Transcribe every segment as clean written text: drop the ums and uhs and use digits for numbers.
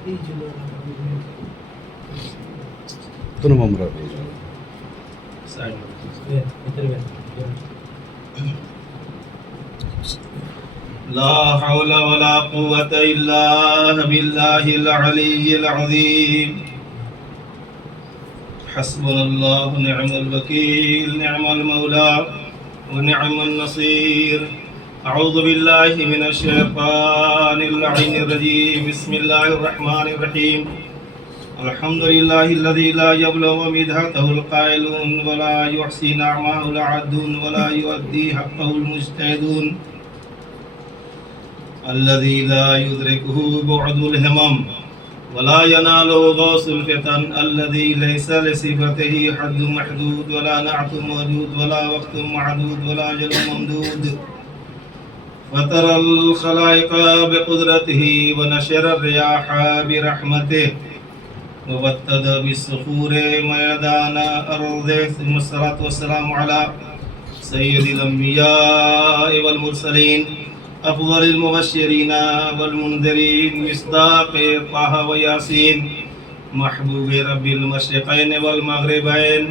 لا حول ولا قوة إلا بالله العلي العظيم. حسبنا الله نعم الوكيل، نعم المولى ونعم النصير. أعوذ بالله من الشيطان اللعين الرجيم. بسم الله الرحمن الرحيم. الحمد لله الذي لا يبلغ مدحته القائلون ولا يحصي نعمه العادون ولا يؤدي حقه المجتهدون. الذي لا يدركه بعد الهمم ولا يناله غوث الفتن. الذي ليس لصفته حد محدود ولا نعت موجود ولا وقت معدود ولا أجل ممدود. فطر الخلائق بقدرته ونشر الرياح برحمته ووتد بالصخور ميدان أرضه. ثم الصلاة والسلام على سيد الأنبياء والمرسلين أفضل المبشرين والمنذرين مصداق طه وياسين محبوب رب المشرقين والمغربين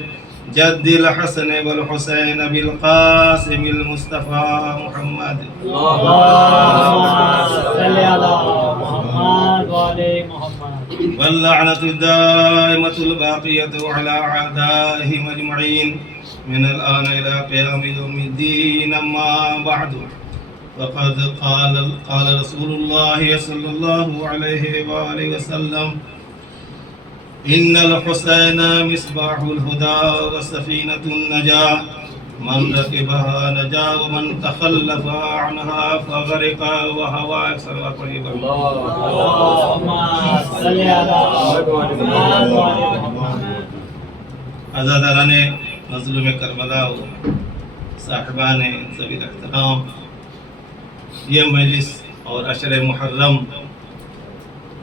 جد الحسن والحسين بالقاسم المصطفى محمد. اللهم صل على محمد وآل محمد. واللعنة الدائمة الباقية على أعدائهم أجمعين من الآن إلى قيام يوم الدين. أما بعد، وقد قال رسول الله صلى الله عليه وآله وسلم: إن الحسين مصباح الهدى وسفينة النجاة، من ركبها نجا ومن تخلف عنها فغرق وهوى. اللهم صل على محمد وآل محمد. عزاداران مظلوم کربلا و صاحبان ذوی احترام، یہ مجلس اور عشر محرم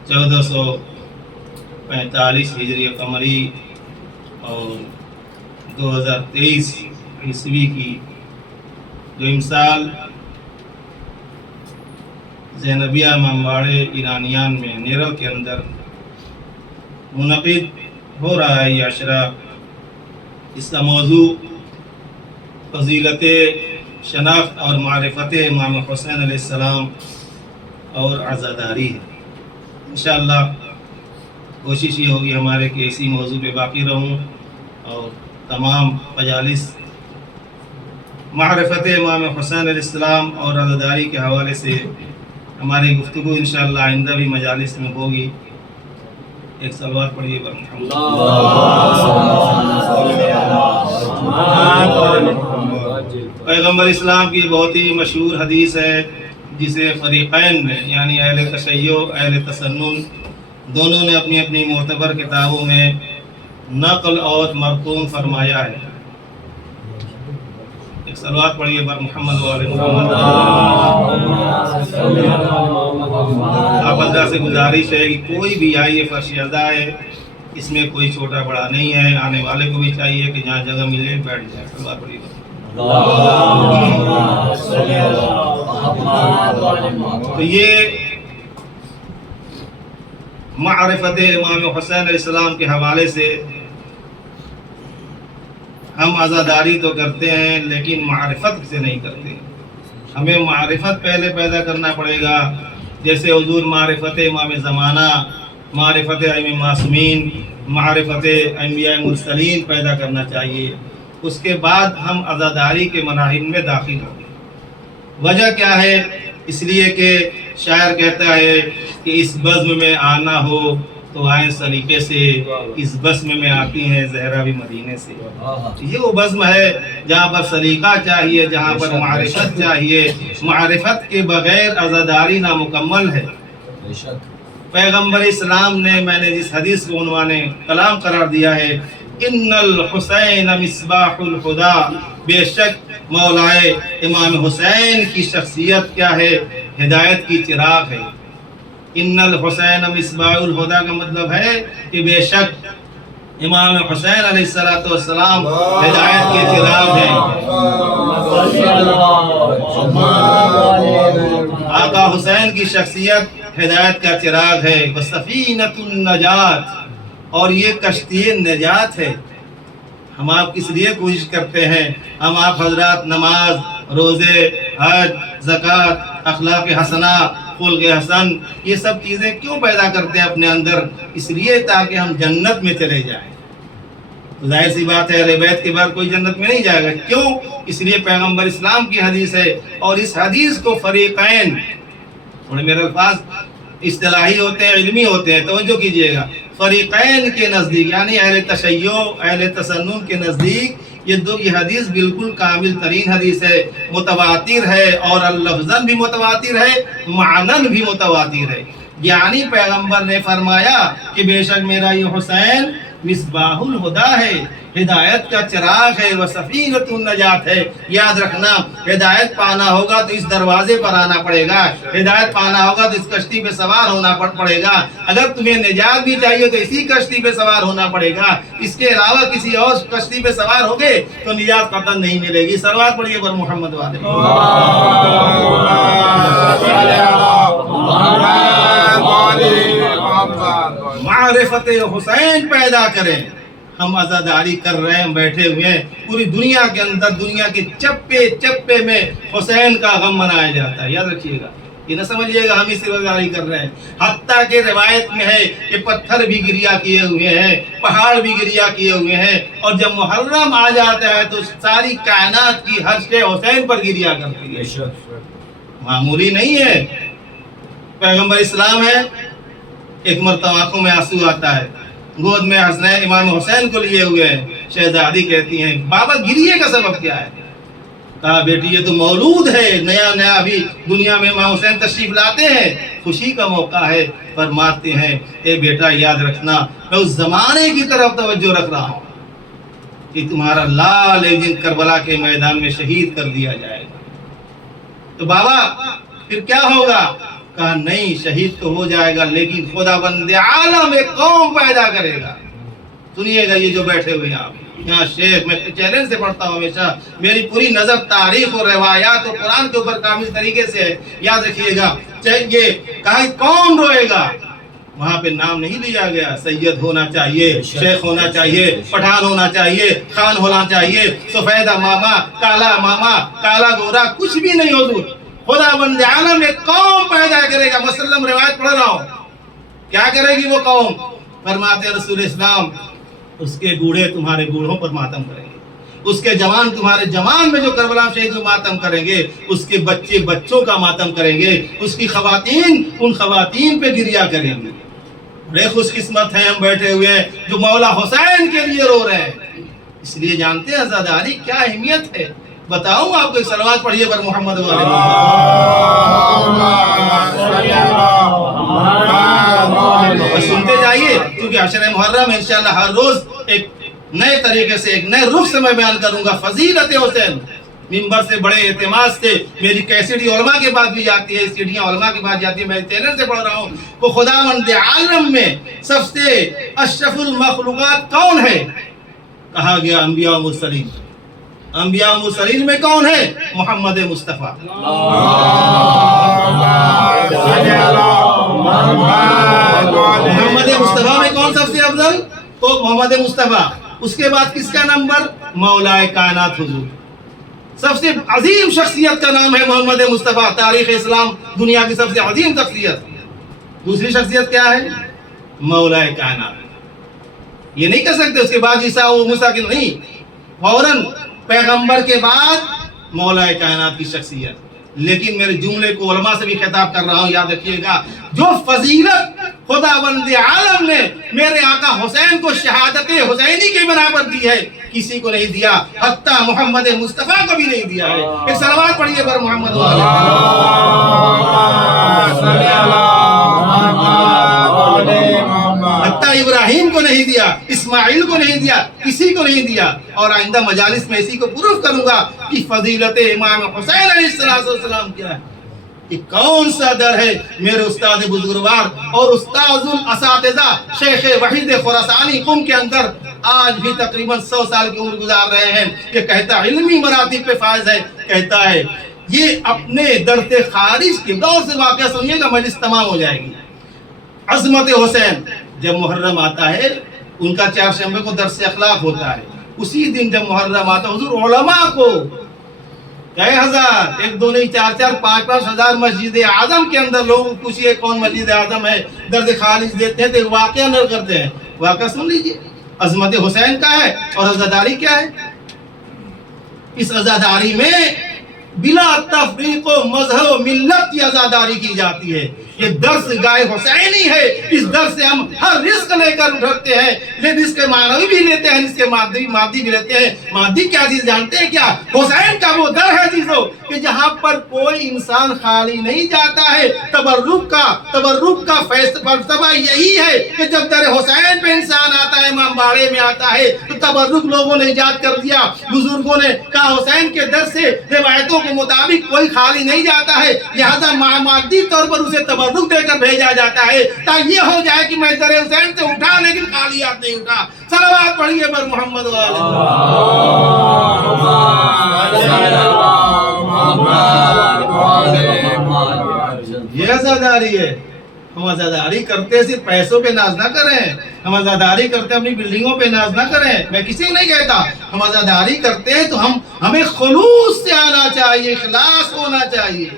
1445 ہجری قمری اور 2023 عیسوی کی جو امسال زینبیہ امامواڑے ایرانیان میں نیرل کے اندر منعقد ہو رہا ہے یہ عشرہ، اس کا موضوع فضیلت شناخت اور معرفت امام حسین علیہ السلام اور عزاداری ہے. انشاءاللہ کوشش یہ ہوگی ہمارے کہ اسی موضوع پہ باقی رہوں اور تمام مجالس معرفت امام حسین علیہ السلام اور عزاداری کے حوالے سے ہماری گفتگو انشاءاللہ آئندہ بھی مجالس میں ہوگی. ایک صلوات پڑھیے بر محمد. پیغمبر اسلام کی بہت ہی مشہور حدیث ہے جسے فریقین نے یعنی اہل تشیع اہل تسنن دونوں نے اپنی اپنی معتبر کتابوں میں نقل اور مرقوم فرمایا ہے. ایک صلوات پڑھیے بر محمد و آل محمد. آپ حضرات سے گزارش ہے کہ کوئی بھی آئے یہ فرش ادا ہے، اس میں کوئی چھوٹا بڑا نہیں ہے. آنے والے کو بھی چاہیے کہ جہاں جگہ ملے بیٹھ جائے. صلوات پڑھیے. تو یہ معرفت امام حسین علیہ السلام کے حوالے سے ہم عزاداری تو کرتے ہیں لیکن معرفت سے نہیں کرتے. ہمیں معرفت پہلے پیدا کرنا پڑے گا، جیسے حضور معرفت امام زمانہ، معرفت ائمہ معصومین، معرفت انبیاء مرسلین پیدا کرنا چاہیے. اس کے بعد ہم عزاداری کے مراحل میں داخل ہوں گے. وجہ کیا ہے؟ اس لیے کہ شاعر کہتا ہے کہ اس بزم میں آنا ہو تو آئیں سلیقے سے، اس بزم میں آتی ہیں زہرا بھی مدینے سے. یہ وہ بزم ہے جہاں پر سلیقہ چاہیے، جہاں پر معرفت چاہیے. معرفت کے بغیر عزاداری نامکمل ہے. پیغمبر اسلام نے، میں نے جس حدیث کو عنوان کلام قرار دیا ہے، ان الحسین مصباح الہدی، بے شک مولائے امام حسین کی شخصیت کیا ہے؟ ہدایت کی چراغ ہے. ان الحسین مصباح الہدی کا مطلب ہے کہ بے شک امام حسین علیہ السلام ہدایت کے چراغ ہیں. آقا حسین کی شخصیت ہدایت کا چراغ ہے. وسفینۃ النجات، اور یہ کشتی نجات ہے. ہم آپ کس لیے کوشش کرتے ہیں؟ ہم آپ حضرات نماز، روزے، حج، زکوٰۃ، اخلاق حسنہ، خلق حسن، یہ سب چیزیں کیوں پیدا کرتے ہیں اپنے اندر؟ اس لیے تاکہ ہم جنت میں چلے جائیں. تو ظاہر سی بات ہے اہل بیت کے بعد کوئی جنت میں نہیں جائے گا. کیوں؟ اس لیے پیغمبر اسلام کی حدیث ہے، اور اس حدیث کو فریقین، اور میرے الفاظ اصطلاحی ہوتے ہیں، علمی ہوتے ہیں، توجہ کیجئے گا. فریقین کے نزدیک یعنی اہل تشیع، اہل تسنن کے نزدیک یہ حدیث بالکل کامل ترین حدیث ہے، متواتر ہے، اور لفظاً بھی متواتر ہے، معناً بھی متواتر ہے. یعنی پیغمبر نے فرمایا کہ بے شک میرا یہ حسین مصباح الہدا ہے، ہدایت کا چراغ ہے، وسفینۃ النجات ہے. یاد رکھنا، ہدایت پانا ہوگا تو اس دروازے پر آنا پڑے گا، ہدایت پانا ہوگا تو اس کشتی پہ سوار ہونا پڑے گا. اگر تمہیں نجات بھی چاہیے تو اسی کشتی پہ سوار ہونا پڑے گا. اس کے علاوہ کسی اور کشتی پہ سوار ہوگے تو نجات قطعاً نہیں ملے گی. صلوات پڑھیے پر محمد والے. معرفت حسین پیدا کریں. ہم عزاداری کر رہے ہیں، بیٹھے ہوئے ہیں، پوری دنیا کے اندر، دنیا کے چپے چپے میں حسین کا غم منایا جاتا ہے. یاد رکھیے گا، یہ نہ سمجھیے گا ہم اس سے عزاداری کر رہے ہیں. حتیٰ کہ روایت میں ہے کہ پتھر بھی گریا کیے ہوئے ہیں، پہاڑ بھی گریا کیے ہوئے ہیں، اور جب محرم آ جاتا ہے تو ساری کائنات کی ہر شے حسین پر گریا کرتی ہے. معمولی نہیں ہے. پیغمبر اسلام ہے، ایک مرتبہ آنکھوں میں آنسو آتا ہے، گود میں حسنین امام حسین کو لیے ہوئے ہیں. شہزادی کہتی ہیں بابا گریے کا سبب کیا ہے؟ کہا بیٹی یہ تو مولود ہے، نیا نیا ابھی دنیا میں امام حسین تشریف لاتے ہیں، خوشی کا موقع ہے. فرماتے ہیں اے بیٹا یاد رکھنا میں اس زمانے کی طرف توجہ رکھ رہا ہوں کہ تمہارا لال ایک دن کربلا کے میدان میں شہید کر دیا جائے گا. تو بابا پھر کیا ہوگا؟ کہا نہیں، شہید تو ہو جائے گا لیکن خدا بند عالم ایک قوم پیدا کرے گا. سنیے گا یہ جو بیٹھے ہوئے ہیں آپ یہاں شیخ، میں چیلنج سے پڑھتا ہوں ہمیشہ، میری پوری نظر تاریخ اور روایات اور قرآن کے اوپر کامل طریقے سے ہے. یاد رکھیے گا، یہ کہا کون روئے گا؟ وہاں پہ نام نہیں لیا گیا. سید ہونا چاہیے، شیخ ہونا چاہیے، پٹھان ہونا چاہیے، خان ہونا چاہیے، سفیدہ ماما، کالا گورا، کچھ بھی نہیں. حضور خدا بند عالم ایک قوم پیدا کرے گا. مسلم روایت پڑھ رہا ہوں. کیا کرے گی وہ قوم؟ فرماتے رسول اسلام اس کے بوڑھے تمہارے بوڑھوں پر ماتم کریں گے، اس کے جوان تمہارے جوان میں جو کربلا شہید کو ماتم کریں گے، اس کے بچے بچوں کا ماتم کریں گے، اس کی خواتین ان خواتین پہ گریا کریں گے. بڑے خوش قسمت ہیں ہم بیٹھے ہوئے ہیں جو مولا حسین کے لیے رو رہے ہیں. اس لیے جانتے ہیں عزاداری کیا اہمیت ہے؟ بتاؤں آپ کو. ایک صلوات پڑھیے پر محمد والے. سنتے جائیے کیونکہ عشر محرم انشاءاللہ ہر روز ایک نئے طریقے سے، ایک نئے رخ سے میں بیان کروں گا. فضیلت حسین ممبر سے بڑے اعتماد سے میری کیسٹی علماء کے بعد بھی جاتی ہے، سیڑھیاں علماء کے بعد جاتی ہے. میں چینل سے پڑھ رہا ہوں وہ خداوند عالم میں سب سے اشرف المخلوقات کون ہے؟ کہا گیا انبیاء و مرسلین. انبیاء و مرسلین میں کون ہے؟ محمد مصطفیٰ. محمد مصطفیٰ میں کون سب سے افضل؟ تو محمد مصطفیٰ. اس کے بعد کس کا نمبر؟ مولا کائنات حضور. سب سے عظیم شخصیت کا نام ہے محمد مصطفیٰ. تاریخ اسلام دنیا کی سب سے عظیم شخصیت. دوسری شخصیت کیا ہے؟ مولا کائنات. یہ نہیں کہہ سکتے اس کے بعد عیسیٰ و موسیٰ کی نہیں، فوراً پیغمبر کے بعد مولا کائنات کی شخصیت. لیکن میرے جملے کو علماء سے بھی خطاب کر رہا ہوں، یاد رکھیے گا جو فضیلت خداوند عالم نے میرے آقا حسین کو شہادت حسینی کے بنا پر دی ہے کسی کو نہیں دیا، حتیٰ محمد مصطفیٰ کو بھی نہیں دیا ہے. ایک صلوات پڑھیے پر محمد والے. حتیٰ ابراہیم کو نہیں دیا، اسماعیل کو نہیں دیا، کسی کو نہیں دیا. اور آئندہ مجالس میں اسی کو پروف کروں گا کہ فضیلت امام حسین علیہ السلام کیا ہے. کہ کون سا در ہے میرے استاد بزرگوار اور استاد الاساتذہ شیخ وحید خراسانی قم کے اندر آج بھی تقریباً 100 سال کی عمر گزار رہے ہیں. یہ کہتا ہے علمی مراتب پہ فائز ہے. کہتا ہے یہ اپنے درد خارج کے دور سے واقعہ سنیے گا, مجلس تمام ہو جائے گی. عظمت حسین, جب محرم آتا ہے ان کا چہارشنبے کو درس اخلاق ہوتا ہے. اسی دن جب محرم آتا ہے حضور علماء کو کئی ہزار, 1 2 نہیں 4 4 5 5 ہزار مسجد اعظم کے اندر لوگوں کو پوچھئے کون مسجد اعظم ہے, درد خارج دیتے ہیں تو ایک واقعہ نقل کرتے ہیں. واقعہ سن لیجئے. عظمت حسین کا ہے اور عزاداری کیا ہے. اس عزاداری میں بلا تفریق و مذہب و ملت کی عزاداری کی جاتی ہے. یہ درس گاہ حسینی ہے. اس درس سے ہم ہر رزق لے کر اٹھتے ہیں, لیکن رزق معنوی بھی لیتے ہیں, رزق مادی بھی لیتے ہیں. مادی کیا چیز جانتے ہیں کیا؟ حسین کا وہ در ہے عزیزو کہ جہاں پر کوئی انسان خالی نہیں جاتا ہے. تبرک کا فلسفہ یہی ہے کہ جب در حسین پہ انسان آتا ہے, امام باڑے میں آتا ہے, تو تبرک لوگوں نے ایجاد کر دیا. بزرگوں نے کہا حسین کے در سے روایتوں کے مطابق کوئی خالی نہیں جاتا ہے, لہذا مادی طور پر اسے تبرک دے کر بھیجا جاتا ہے تاکہ یہ ہو جائے کہ میں در حسین سے اٹھا لیکن خالیات نہیں اٹھا. صلوات پڑھیے پر محمد یہ عزاداری ہے. ہم عزاداری کرتے صرف پیسوں پہ ناز نہ کریں, ہم عزاداری کرتے اپنی بلڈنگوں پہ ناز نہ کریں. میں کسی کو نہیں کہتا, ہم عزاداری کرتے ہیں تو ہمیں خلوص سے آنا چاہیے, اخلاص ہونا چاہیے.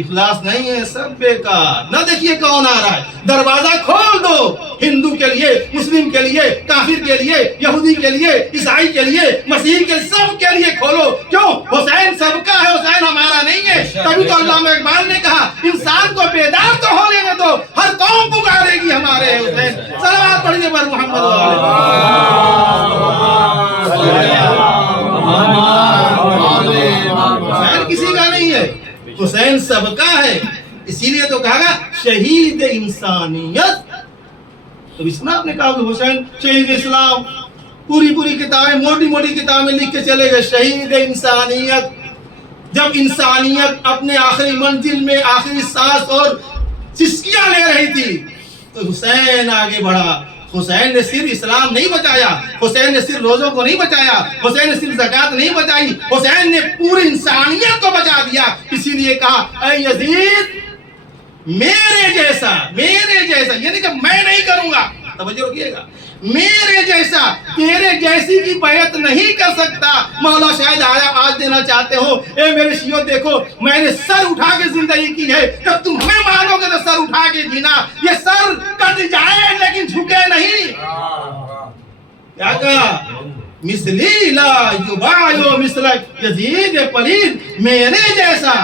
اخلاص نہیں ہے سب بیکار. نہ دیکھیے کون آ رہا ہے, دروازہ کھول دو. ہندو کے لیے, مسلم کے لیے, کافر کے لیے, یہودی کے لیے, عیسائی کے لیے, مسیح کے, سب کے لیے کھولو. کیوں؟ حسین سب کا ہے, حسین ہمارا نہیں ہے. تبھی تو علامہ اقبال نے کہا انسان کو بیدار تو ہونے دے دو, ہر قوم پکارے گی ہمارے حسین. صلوات پڑھیے پر محمد حسین کسی کا نہیں ہے, حسین سب کا ہے. اسی لیے تو کہا گا شہید انسانیت. تو اس میں آپ نے کہا کہ حسین شہید اسلام, پوری کتابیں, موٹی کتابیں لکھ کے چلے گئے. شہید انسانیت. جب انسانیت اپنے آخری منزل میں آخری سانس اور چسکیاں لے رہی تھی تو حسین آگے بڑھا. حسین نے صرف اسلام نہیں بچایا, حسین نے صرف روزوں کو نہیں بچایا, حسین نے صرف زکوٰۃ نہیں بچائی, حسین نے پوری انسانیت کو بچا دیا. اسی لیے کہا اے یزید میرے جیسا, یہ نہیں کہ میں نہیں کروں گا, توجہ رکھیے گا, میرے جیسا تیرے جیسی کی بیعت نہیں کر سکتا. مولا شاید آج دینا چاہتے ہو, اے میرے شیعوں دیکھو میں نے سر اٹھا کے زندگی کی ہے, جب تم ہمیں مانو گے تو سر اٹھا کے جینا. یہ سر کٹ جائے لیکن جھکے نہیں. کیا کہا؟ مثلی لا یباع مثلک یزید پلید, میرے جیسا.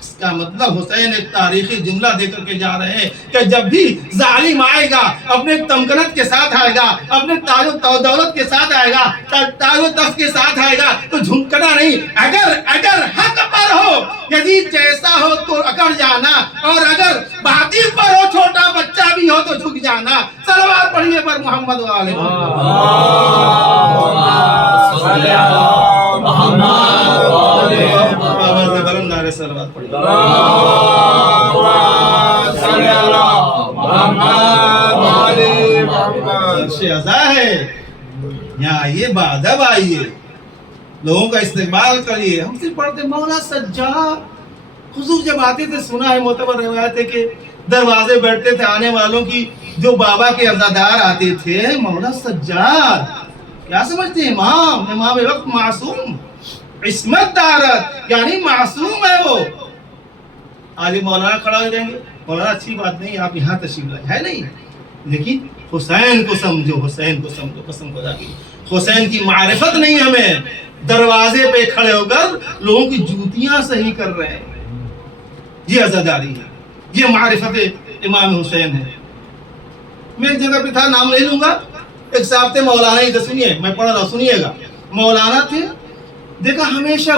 اس کا مطلب حسین ایک تاریخی جملہ دے کر کے جا رہے ہیں کہ جب بھی ظالم آئے گا اپنے تمکنت کے ساتھ آئے گا, اپنے تاج و دولت کے ساتھ آئے گا, تاج و تخت کے ساتھ آئے گا تو جھکنا نہیں. اگر حق پر ہو, یزید جیسا ہو تو اکڑ جانا, اور اگر باطل پر ہو, چھوٹا بچہ بھی ہو تو جھک جانا. صلوات پڑھیے پر محمد والے صلوات پڑھیے. ہے یہاں آئیے, بادب آئیے, لوگوں کا استقبال کریے. ہم سے پڑھتے مولا سجاد. حضور جب آتے تھے, سنا ہے معتبر روایت ہے کہ دروازے بیٹھتے تھے آنے والوں کی, جو بابا کے عزادار آتے تھے, مولا سجاد. کیا سمجھتے ہیں؟ امام وقت معصوم, عصمت دارت, یعنی معصوم ہے وہ. آج مولانا کھڑا ہو جائیں گے, مولانا اچھی بات نہیں, آپ یہاں تشریف لائے, ہے نہیں, لیکن حسین کو سمجھو, حسین کو سمجھو. قسم خدا کی حسین کی معرفت نہیں ہمیں. دروازے پہ کھڑے ہو کر لوگوں کی جوتیاں صحیح کر رہے ہیں. یہ عزاداری ہے, یہ معرفت امام حسین ہے. میں ایک جگہ پہ تھا, نام نہیں لوں گا, ایک صاحب تھے مولانا, ادھر سنیے, میں پڑھ رہا, سنیے گا. مولانا تھے, دیکھا ہمیشہ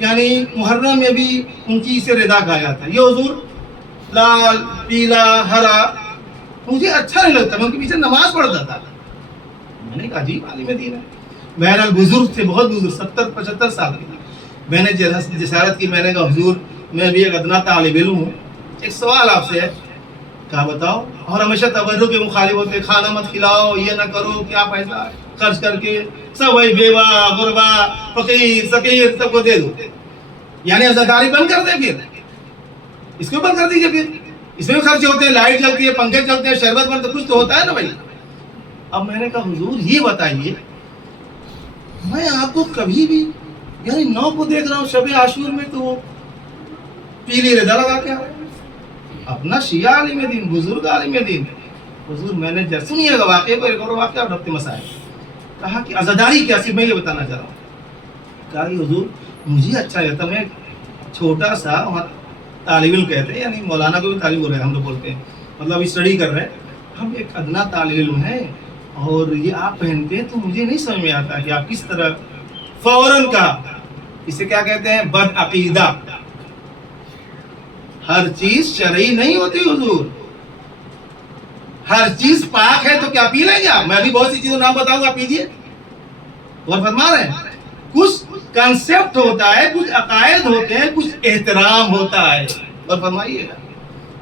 یعنی محرم میں بھی ان کی اسے رضا کہا جاتا ہے. یہ حضور لال, پیلا, ہرا, مجھے اچھا نہیں لگتا, میں ان کے پیچھے نماز پڑھتا تھا. میں نے کہا عجیب عالم دین ہے. بہرحال بزرگ تھے, بہت بزرگ, 70-75 سال کے. میں نے جسارت کی, میں نے کہا حضور میں بھی ایک ادنا طالب علم ہوں, ایک سوال آپ سے ہے. کہا بتاؤ, اور ہمیشہ تبرک کے مخالف ہوتے, کھانا مت کھلاؤ, یہ نہ کرو, کیا پیسہ خرچ کر کے سب وہی بیوہ غربا فقیر فقیر سب کو دے دو. یعنی عزاداری بند کر دیں, پھر اس کو بند کر دیجیے, پھر اس میں خرچ ہوتے ہیں, لائٹ چلتی ہے, پنکھے چلتے ہیں, شربت بند, کچھ تو ہوتا ہے نا بھائی. اب میں نے کہا حضور یہ بتائیے, میں آپ کو کبھی بھی یعنی 9 کو دیکھ رہا ہوں شب عاشور میں تو وہ پیلی ردا لگا کے آ رہے ہیں, اپنا شیعہ عالم دین, بزرگ عالم دین. حضور میں نے جب سنیے گا واقعے کو, ایک اور واقعہ اور ڈبتے مسائل. کہا کہ عزاداری کیا سی, میں یہ بتانا چاہ رہا ہوں. کہا کہ حضور مجھے اچھا لگتا, میں چھوٹا سا طالب علم کہتے ہیں, یعنی مولانا کو بھی طالب ہو رہے ہیں, ہم لوگ بولتے ہیں, مطلب اسٹڈی کر رہے ہیں, ہم ایک ادنا طالب علم ہیں, اور یہ آپ پہنتے ہیں تو مجھے نہیں سمجھ میں آتا کہ آپ کس طرح فوراً کا, اسے کیا کہتے ہیں, بد عقیدہ. ہر چیز شرعی نہیں ہوتی حضور, ہر چیز پاک ہے تو کیا پی لیں گے آپ؟ میں بھی بہت سی چیزوں نام بتاؤں گا, پیجئے. اور فرما رہے ہیں کچھ کنسپٹ ہوتا ہے, کچھ عقائد ہوتے ہیں, کچھ احترام ہوتا ہے. اور فرمائیے گا.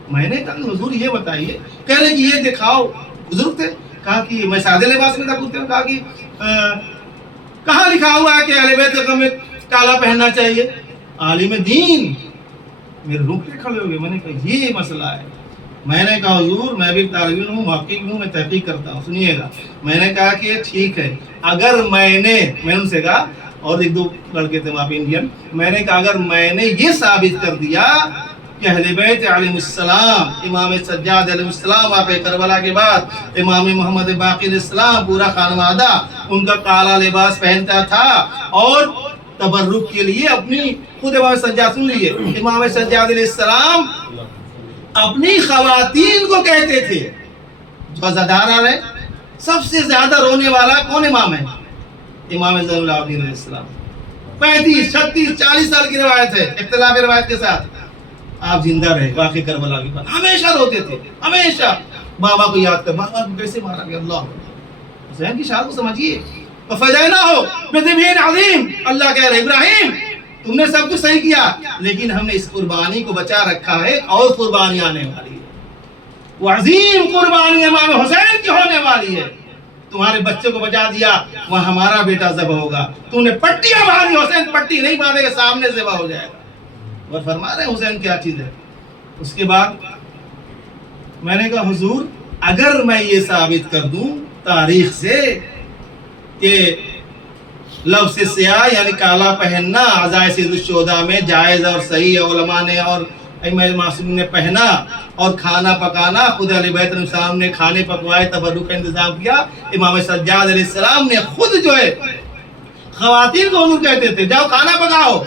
میں نے کہا حضور یہ بتائیے, کہہ رہے کہ یہ دکھاؤ. بزرگ تھے, کہا کہ میں سادے لباس میں تھا, پوچھتے ہیں, کہا کہ کہاں لکھا ہوا ہے کہ اہل بیت میں کالا پہننا چاہیے؟ عالم دین میرے روکے کھڑے ہو گئے. میں نے کہا یہ مسئلہ ہے. میں نے کہا حضور میں بھی طالب علم ہوں, محقق ہوں, میں تحقیق کرتا ہوں, سنیے گا. میں نے کہا کہ ٹھیک ہے, اگر میں نے ان سے کہا, اور ایک دو لڑکے تھے وہاں پہ انڈین, میں نے کہا اگر میں نے یہ ثابت کر دیا کہ اہل بیت علیہ السلام, امام سجاد علیہ السلام واقع کربلا کے بعد امام محمد باقر علیہ السلام, پورا خانوادہ ان کا کالا لباس پہنتا تھا, اور تبرک کے لیے اپنی خود امام سجاد, سن لیجیے, امام سجاد علیہ السلام اپنی خواتین کو کہتے تھے, جو عزادار آ رہے, سب سے زیادہ رونے والا کون امام ہے؟ امام زین العابدین علیہ السلام. 35 36 40 سال کی روایت ہے, اختلاف روایت کے ساتھ. آپ زندہ رہے واقعی کربلا کے بعد, ہمیشہ روتے تھے, ہمیشہ بابا کو یاد کر, بابا کو کیسے مارا گیا, اللہ حسین کی شان کو سمجھیے. فَفَدَيْنَاهُ بِذِبْحٍ عَظِيمٍ, اللہ کہہ رہے ابراہیم تم نے سب کچھ صحیح کیا, لیکن ہم نے اس قربانی کو بچا رکھا ہے, اور قربانی آنے والی ہے, وہ عظیم قربانی امام حسین کی ہونے والی ہے. تمہارے بچے کو بچا دیا, وہ ہمارا بیٹا ذبح ہوگا. تم نے پٹیاں باندھی, حسین پٹی نہیں باندھے گا, سامنے ذبح ہو جائے گا. اور فرما رہے ہیں حسین کیا چیز ہے. اس کے بعد میں نے کہا حضور اگر میں یہ ثابت کر دوں تاریخ سے کہ لفظ سیاہ یعنی کالا پہننا عزائے سید الشہداء میں جائز اور صحیح ہے, علماء نے اور ائمہ معصومین نے پہنا, اور کھانا پکانا خود اہل بیت علیہ السلام نے کھانے پکوائے, تبرک کا انتظام کیا. امام سجاد علیہ السلام نے خود جو ہے خواتین کو حضور کہتے تھے جاؤ کھانا پکاؤ,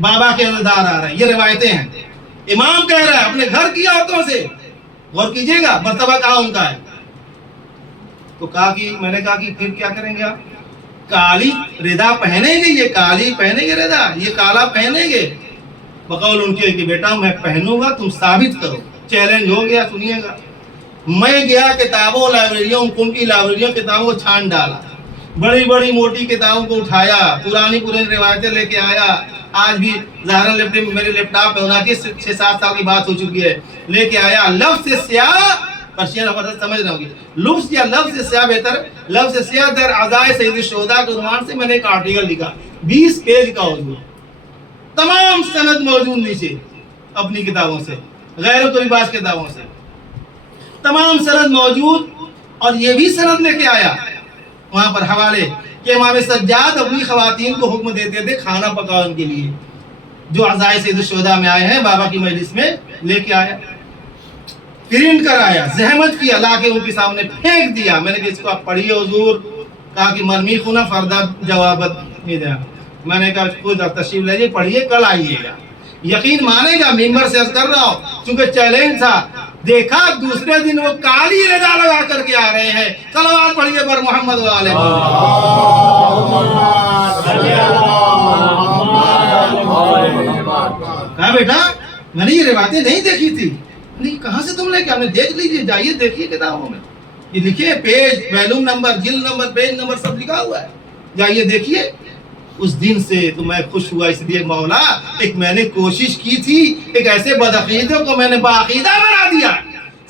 بابا کے عزادار آ رہے ہیں, یہ روایتیں ہیں. امام کہہ رہا ہے اپنے گھر کی عورتوں سے, غور کیجئے گا مرتبہ کہاں ان کا ہے. تو کہا کہ میں نے کہا کہ پھر کیا کریں گے آپ؟ کالی ردا پہنیں گے, یہ کالی پہنیں گے ردا, یہ کالا پہنیں گے. بقول ان کے کہ بیٹا میں پہنوں گا, تم ثابت کرو. چیلنج ہو گیا, سنیے گا. میں گیا کتابوں لائبریریوں, حکم کی لائبریریوں کتابوں کو چھان ڈالا, بڑی بڑی موٹی کتابوں کو اٹھایا, پرانی روایتیں لے کے آیا. آج بھی ظاہر میرے لیپ ٹاپ پہ ہونا چاہیے, 6-7 سال کی بات ہو چکی ہے, لے کے آیا. لفظ سیاہ پرشین لفظ سمجھ رہے ہوں گے, لفظ یا لفظ سیاہ بہتر, لفظ سیاہ در عزائے سید الشہداء کے عنوان سے میں نے ایک آرٹیکل لکھا, 20 پیج کا حضور, تمام سند موجود نیچے اپنی کتابوں سے, غیر الطباس کتابوں سے تمام سند موجود. اور یہ بھی سند لے کے آیا وہاں پر حوالے کہ امام سجاد اپنی خواتین کو حکم دیتے تھے کھانا پکاؤ کے لیے, جو عزائے سید الشہداء میں آئے ہیں, بابا کی مجلس میں لے کے آیا, پرنٹ کرایا, زحمت کیا, لا کے ان کے سامنے پھینک دیا. میں نے کہا اس کو آپ پڑھیے حضور. کہا کہ مرمی خونا فردہ جوابت نہیں دیا. میں نے کہا خود تشریف لیجیے, پڑھیے, کل آئیے گا. یقین مانے گا, ممبر سے عرض کر رہا ہوں چونکہ چیلنج تھا. دیکھا دوسرے دن وہ کالی رضا لگا کر کے آ رہے ہیں. صلوات پڑھیے پر محمد والے کہا بیٹا میں نے یہ روایتیں نہیں دیکھی تھی. نہیں, کہاں سے تم لے کے, ہم نے دیکھ لیجیے, جائیے دیکھیے کتابوں میں, یہ لکھے پیج, ویلوم نمبر, جلد نمبر, پیج نمبر سب لکھا ہوا ہے, جائیے دیکھیے. اس دن سے تو میں خوش ہوا, اس لیے مولا ایک میں نے کوشش کی تھی, ایک ایسے بدعقیدوں کو میں نے باعقیدہ بنا دیا,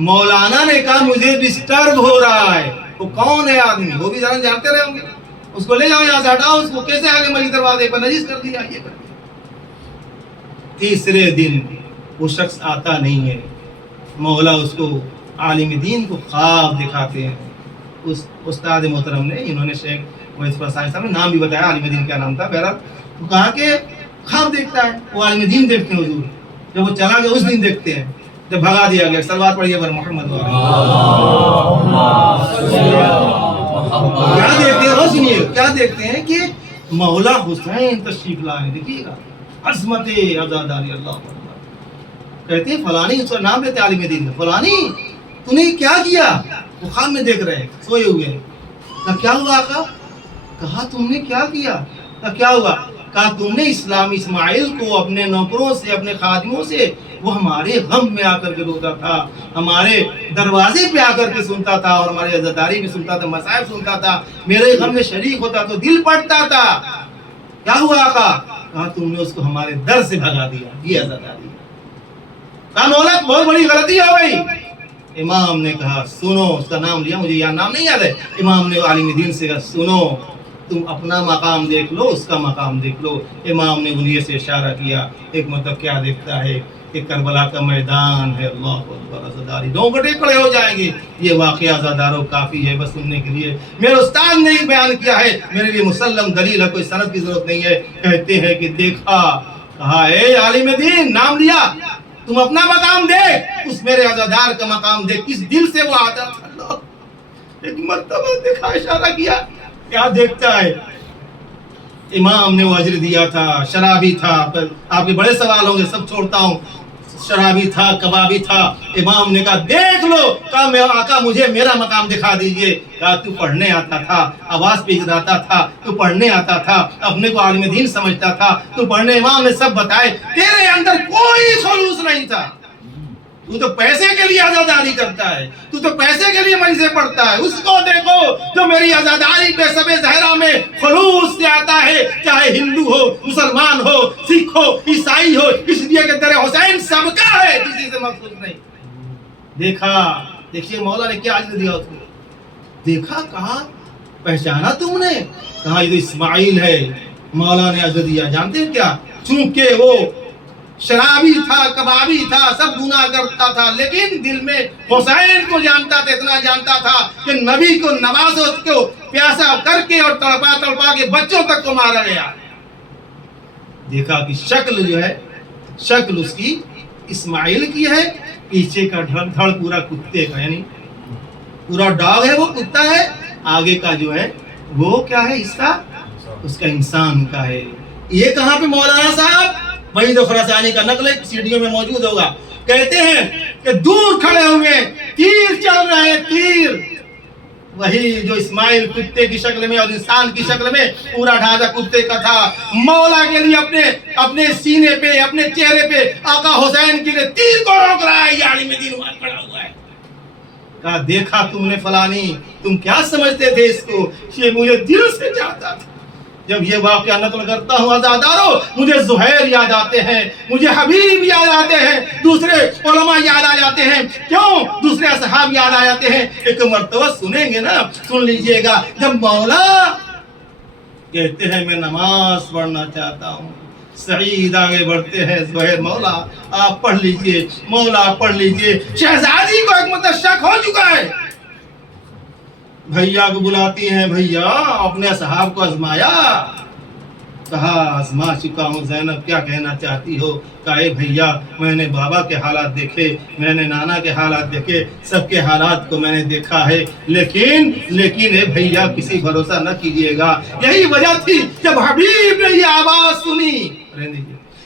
مولانا نے کہا مجھے ڈسٹرب ہو رہا ہے. وہ کون ہے آدمی؟ وہ بھی جانتے رہے ہوں گے. اس کو لے جاؤ یہاں سے ہٹاؤ اس کو. کیسے آگے مسجد دروازے پر نجس کر دیا یہ کر دیا. تیسرے دن وہ شخص آتا نہیں ہے. مولا اس کو عالم دین کو خواب دکھاتے ہیں. اس استاد محترم نے, انہوں نے شیخ ویس صاحب نے نام بھی بتایا, عالم دین کیا نام تھا. بہرحال تو کہا کہ خواب دیکھتا ہے. وہ عالم دین دیکھتے ہیں حضور. جب وہ چلا گیا اس دن دیکھتے ہیں, جب بھگا دیا گیا. صلوات پڑھیے بر محمد. کیا دیکھتے ہیں, سنیے کیا دیکھتے ہیں کہ مولا حسین تشریف لائے. دیکھیے گا عظمت عزاداری. اللہ کہتے ہیں فلانی, اس کا نام لیتے عالم دین میں, فلانی تو نے کیا کیا؟ وہ خواب میں دیکھ رہے ہیں, سوئے ہوئے ہیں. کہا کیا ہوا آقا؟ کہا تم نے کیا کیا؟ کہا کیا ہوا؟ کہا تم نے اسماعیل کو اپنے نوکروں سے, اپنے خادموں سے, وہ ہمارے غم میں آ کر کے روتا تھا, ہمارے دروازے پہ آ کر کے سنتا تھا, اور ہماری عزاداری بھی سنتا تھا, مصائب سنتا تھا, میرے غم میں شریک ہوتا تو دل پڑتا تھا. کیا ہوا آقا؟ کہا تم نے اس کو ہمارے در سے بھگا دیا. یہ عزاداری. کہا مولا بہت بڑی غلطی ہو گئی. امام نے کہا سنو, اس کا نام لیا, مجھے یہ نام نہیں یاد ہے. امام نے عالم دین سے کہا سنو, تم اپنا مقام دیکھ لو, اس کا مقام دیکھ لو. امام نے انگلی سے اشارہ کیا. ایک مطلب کیا دیکھتا ہے کہ کربلا کا میدان ہے. اللہ اکبر. عزاداری ڈونگٹے کھڑے ہو جائیں گے. یہ واقعہ عزاداروں کافی ہے بس سننے کے لیے. میرے استاد نے ہی بیان کیا ہے, میرے لیے مسلم دلیل ہے, کوئی سند کی ضرورت نہیں ہے. کہتے ہیں کہ دیکھا, کہا اے عالم دین, نام لیا, تم اپنا مقام دیکھ, اس میرے عزادار کا مقام دیکھ, کس دل سے وہ آتا تھا. اللہ, ایک مرتبہ دیکھا, اشارہ کیا. کیا دیکھتا ہے؟ امام نے وہ اجر دیا تھا, شرابی تھا. آپ کے بڑے سوال ہوں گے, سب چھوڑتا ہوں. شرابی تھا, کبابی تھا. امام نے کہا دیکھ لو. کہا میں آقا مجھے میرا مقام دکھا دیجئے. کہا تو پڑھنے آتا تھا, آواز پہ اجراتا تھا, تو پڑھنے آتا تھا, اپنے کو عالم دین سمجھتا تھا, تو پڑھنے. امام نے سب بتائے, تیرے اندر کوئی خلوص نہیں تھا. تو تو پیسے کے لیے عزاداری کرتا ہے, تو تو پیسے کے لیے مجلسیں پڑھتا ہے. اس کو دیکھو جو میری عزاداری پہ سب زہرا میں خلوص سے آتا ہے, چاہے ہندو ہو, مسلمان ہو, سکھ ہو, عیسائی ہو, اس لیے کہ در حسین سب کا ہے, کسی سے مخصوص نہیں. دیکھا, دیکھیے مولا نے کیا اجر دیا اس کو. دیکھا, کہا پہچانا تم نے؟ کہا یہ تو اسماعیل ہے. مولا نے اجر دیا. جانتے ہیں کیا؟ چونکہ وہ شرابی تھا, کبابی تھا, سب گناہ کرتا تھا, لیکن دل میں حسین کو جانتا تھا. اتنا جانتا تھا کہ نبی کو نوازو کو پیاسا کر کے اور تڑپا تڑپا کے بچوں تک کو مارا گیا. دیکھا کہ شکل جو ہے, شکل اس کی اسماعیل کی ہے, پیچھے کا دھڑ پورا کتے کا, یعنی پورا ڈاگ ہے وہ کتا ہے, آگے کا جو ہے وہ کیا ہے حصہ اس کا انسان کا ہے. یہ کہاں پہ مولانا صاحب؟ وہی تو خراسانی کا نقل سیڈیوں میں موجود ہوگا. کہتے ہیں کہ دور کھڑے ہوئے تیر چل رہے ہیں, تیر. وہی جو اسماعیل کتے کی شکل میں اور انسان کی شکل میں, پورا ڈھانچہ کتے کا تھا. مولا کے لیے اپنے سینے پہ, اپنے چہرے پہ آقا حسین کے لیے تیر کو روک رہا ہے. یہ عالم دین وہاں کھڑا ہوا ہے. کہا دیکھا تم نے فلانی, تم کیا سمجھتے تھے اس کو؟ یہ مجھے دل سے چاہتا تھا. جب یہ واقعہ نقل کرتا ہوں عزادارو, مجھے زہیر یاد آتے ہیں, مجھے حبیب یاد آتے ہیں, دوسرے علماء یاد آ جاتے ہیں. کیوں؟ دوسرے اصحاب یاد آ جاتے ہیں. ایک مرتبہ سنیں گے نا, سن لیجئے گا. جب مولا کہتے ہیں میں نماز پڑھنا چاہتا ہوں, سعید آگے بڑھتے ہیں, زہیر مولا آپ پڑھ لیجئے, مولا پڑھ لیجئے. شہزادی کو ایک مطلب شک ہو چکا ہے. بھیا کو بلاتی ہیں, بھیا اپنے اصحاب کو آزمایا. کہا آزما چکا ہوں زینب, کیا کہنا چاہتی ہو؟ کہا اے بھیا میں نے بابا کے حالات دیکھے, میں نے نانا کے حالات دیکھے, سب کے حالات کو میں نے دیکھا ہے, لیکن اے بھیا کسی بھروسہ نہ کیجیے گا. یہی وجہ تھی جب حبیب نے یہ آواز سنی,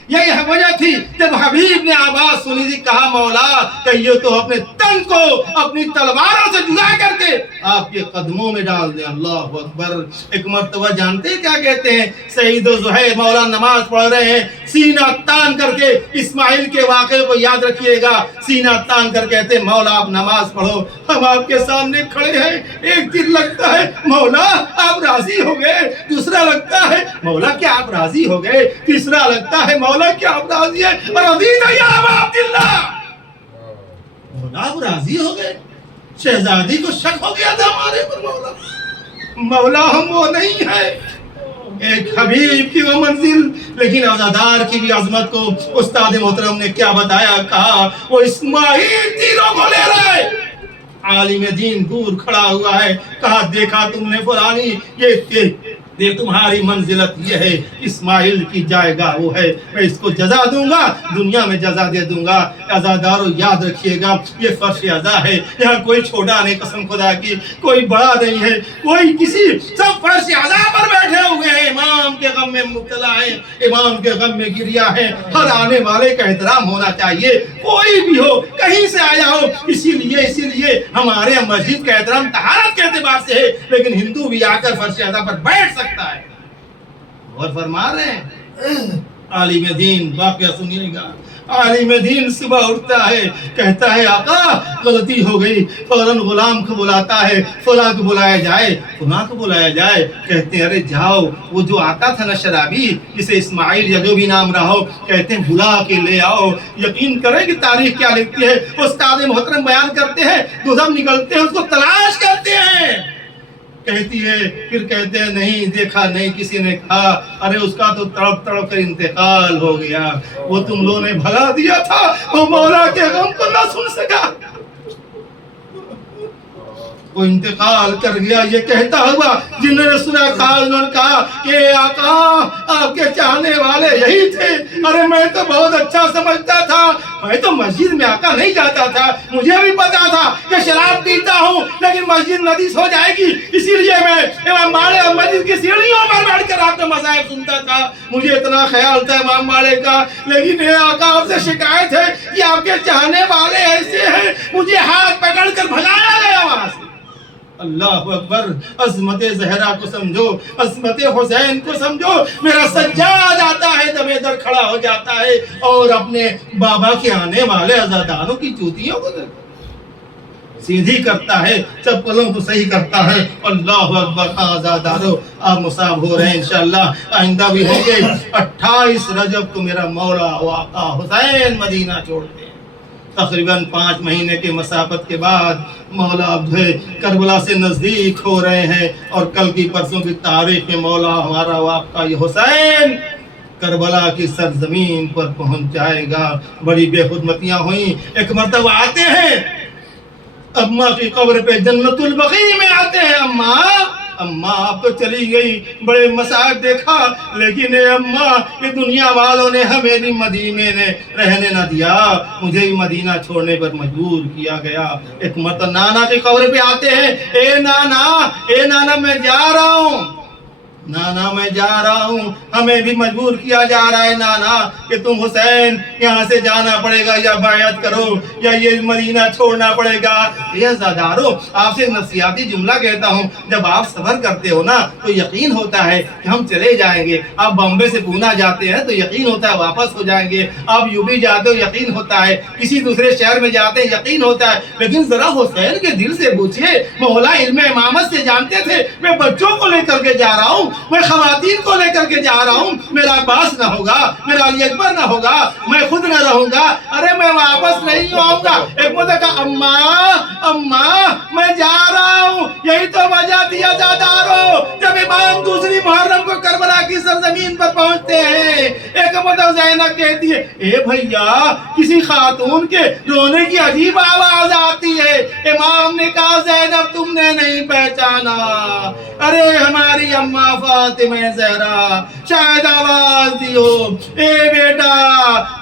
یہی وجہ تھی جب حبیب نے آواز سنی تھی, کہا مولا کہ یہ تو اپنے تن کو اپنی تلواروں سے جدا کر کے آپ کے قدموں میں ڈال دیں. اللہ اکبر. ایک مرتبہ جانتے کیا کہتے ہیں سعید و زہیر؟ مولا نماز پڑھ رہے ہیں, سینہ تان کر کے, اسماعیل کے واقعے کو یاد رکھیے گا, سینہ تان کر کہتے مولا آپ نماز پڑھو, ہم آپ کے سامنے کھڑے ہیں. ایک دل لگتا ہے مولا آپ راضی ہو گئے, دوسرا لگتا ہے مولا کیا آپ راضی ہو گئے, تیسرا لگتا ہے مولا کیا آپ راضی ہے, اور عزیز یا ابا عبداللہ, مولا آپ راضی راضی ہو گئے. شہزادی کو شک ہو گیا تھا ہمارے پر مولا ہم وہ نہیں ہے، ایک حبیب کی وہ منزل. لیکن عزادار کی بھی عظمت کو استاد محترم نے کیا بتایا، کہا وہ اسماعیل تیروں کو لے رہا ہے. عالم دین دور کھڑا ہوا ہے، کہا دیکھا تم نے فلانی، یہ تمہاری منزلت یہ ہے، اسماعیل کی جائے گا وہ ہے، میں اس کو جزا دوں گا، دنیا میں جزا دے دوں گا. عزادارو یاد رکھیے گا یہ فرش عزا ہے، یہاں کوئی چھوٹا نہیں، قسم خدا کی کوئی بڑا نہیں ہے، کوئی کسی، سب فرش عزا پر بیٹھے ہوئے ہیں، امام کے غم میں مبتلا ہے، امام کے غم میں گریا ہے. ہر آنے والے کا احترام ہونا چاہیے، کوئی بھی ہو، کہیں سے آیا ہو. اسی لیے ہمارے مسجد کا احترام طہارت کے اعتبار سے ہے، لیکن ہندو بھی آ کر فرش عزا پر بیٹھ سکتا ہے. اور فرما رہے ہیں عالم دین، واقعہ سنیے گا. عالم دین صبح اٹھتا ہے، کہتا ہے آقا غلطی ہو گئی، فوراً غلام کو بلاتا ہے، فلاں کو بلایا جائے، فلاں کو بلایا جائے. کہتے ہیں ارے جاؤ، وہ جو آتا تھا نا شرابی، جسے اسماعیل یا جو بھی نام رہا ہو، کہتے ہیں بلا کے لے آؤ. یقین کریں کہ تاریخ کیا لکھتی ہے، استاد محترم بیان کرتے ہیں، دو دم نکلتے ہیں، اس کو تلاش کرتے ہیں. کہتی ہے، پھر کہتے ہیں نہیں دیکھا نہیں کسی نے کہا، ارے اس کا تو تڑپ تڑپ کر انتقال ہو گیا، وہ تم لوگوں نے بھلا دیا تھا، وہ مولا کے غم کو نہ سن سکا، وہ انتقال کر گیا. یہ کہتا ہوا جنہوں نے سنا تھا، انہوں نے کہا کہ آقا آپ کے چاہنے والے یہی تھے. ارے میں تو بہت اچھا سمجھتا تھا، میں تو مسجد میں آقا نہیں جاتا تھا، مجھے بھی پتا تھا کہ شراب پیتا ہوں، لیکن مسجد نجس ہو جائے گی، اسی لیے میں امام مالک اور مسجد کی سیڑھیوں پر بیٹھ کر آپ کے مذاہب سنتا تھا. مجھے اتنا خیال تھا امام مالک کا، لیکن اے آقا آپ سے شکایت ہے کہ آپ کے چاہنے والے ایسے ہیں، مجھے ہاتھ پکڑ کر بھگایا گیا وہاں سے. اللہ اکبر. عظمت زہرا کو سمجھو، عظمت حسین کو سمجھو. میرا سجاد آتا ہے دم در کھڑا ہو جاتا ہے اور اپنے بابا کے آنے والے عزاداروں کی جوتیوں کو سیدھی کرتا ہے، چپلوں کو صحیح کرتا ہے. اللہ اکبر. عزاداروں آپ مصاب ہو رہے ہیں، انشاءاللہ آئندہ بھی ہوں گے. 28 رجب کو میرا مولا و آقا حسین مدینہ چھوڑتے ہیں. تقریباً 5 مہینے کے مسافت کے بعد مولا اب کربلا سے نزدیک ہو رہے ہیں، اور کل کی پرسوں کی تاریخ میں مولا ہمارا و آپ کا یہ حسین کربلا کی سرزمین پر پہنچ جائے گا. بڑی بے خدمتیاں ہوئیں. ایک مرتبہ آتے ہیں اماں کی قبر پہ، جنت البقیع میں آتے ہیں. اماں آپ تو چلی گئی، بڑے مسائب دیکھا، لیکن اے اماں یہ دنیا والوں نے ہمیں بھی مدینے نے رہنے نہ دیا، مجھے بھی مدینہ چھوڑنے پر مجبور کیا گیا. ایک مرتبہ نانا کی قبر پہ آتے ہیں، اے نانا میں جا رہا ہوں، نانا میں جا رہا ہوں، ہمیں بھی مجبور کیا جا رہا ہے نانا کہ تم حسین یہاں سے جانا پڑے گا، یا بیعت کرو یا یہ مدینہ چھوڑنا پڑے گا. یہ عزادارو آپ سے ایک نصیحتی جملہ کہتا ہوں، جب آپ سفر کرتے ہو نا تو یقین ہوتا ہے کہ ہم چلے جائیں گے. آپ بمبے سے پونا جاتے ہیں تو یقین ہوتا ہے واپس ہو جائیں گے. آپ یوپی جاتے ہو یقین ہوتا ہے، کسی دوسرے شہر میں جاتے ہیں یقین ہوتا ہے. لیکن ذرا حسین کے دل سے پوچھئے، مولا علم امامت سے جانتے تھے، میں بچوں کو لے کر کے جا رہا ہوں، میں خواتین کو لے کر کے جا رہا ہوں، میرا عباس نہ ہوگا، میرا علی اکبر نہ ہوگا، میں خود نہ رہوں گا، ارے میں واپس نہیں آؤں گا. ایک مدد کہا اماں میں جا رہا ہوں. یہی تو وجہ تھی عزادارو، جب امام دوسری محرم کو کربلا کی سرزمین پر پہنچتے ہیں، ایک مدد زینب کہتی ہے اے بھیا کسی خاتون کے رونے کی عجیب آواز آتی ہے. امام نے کہا زینب تم نے نہیں پہچانا، ارے ہماری اماں فاطمہ زہرا، شاید آواز دی ہو، اے بیٹا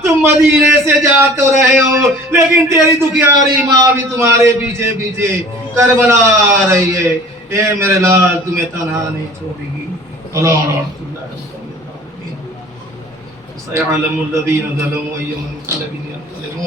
تم مدینے سے جا تو رہے ہو، لیکن تیری دکھیاری ماں بھی تمہارے پیچھے پیچھے کربلا آ رہی ہے. اے میرے لال تمہیں تنہا نہیں چھوڑے گی. سيعلم الذين ظلموا أي منقلب ينقلبون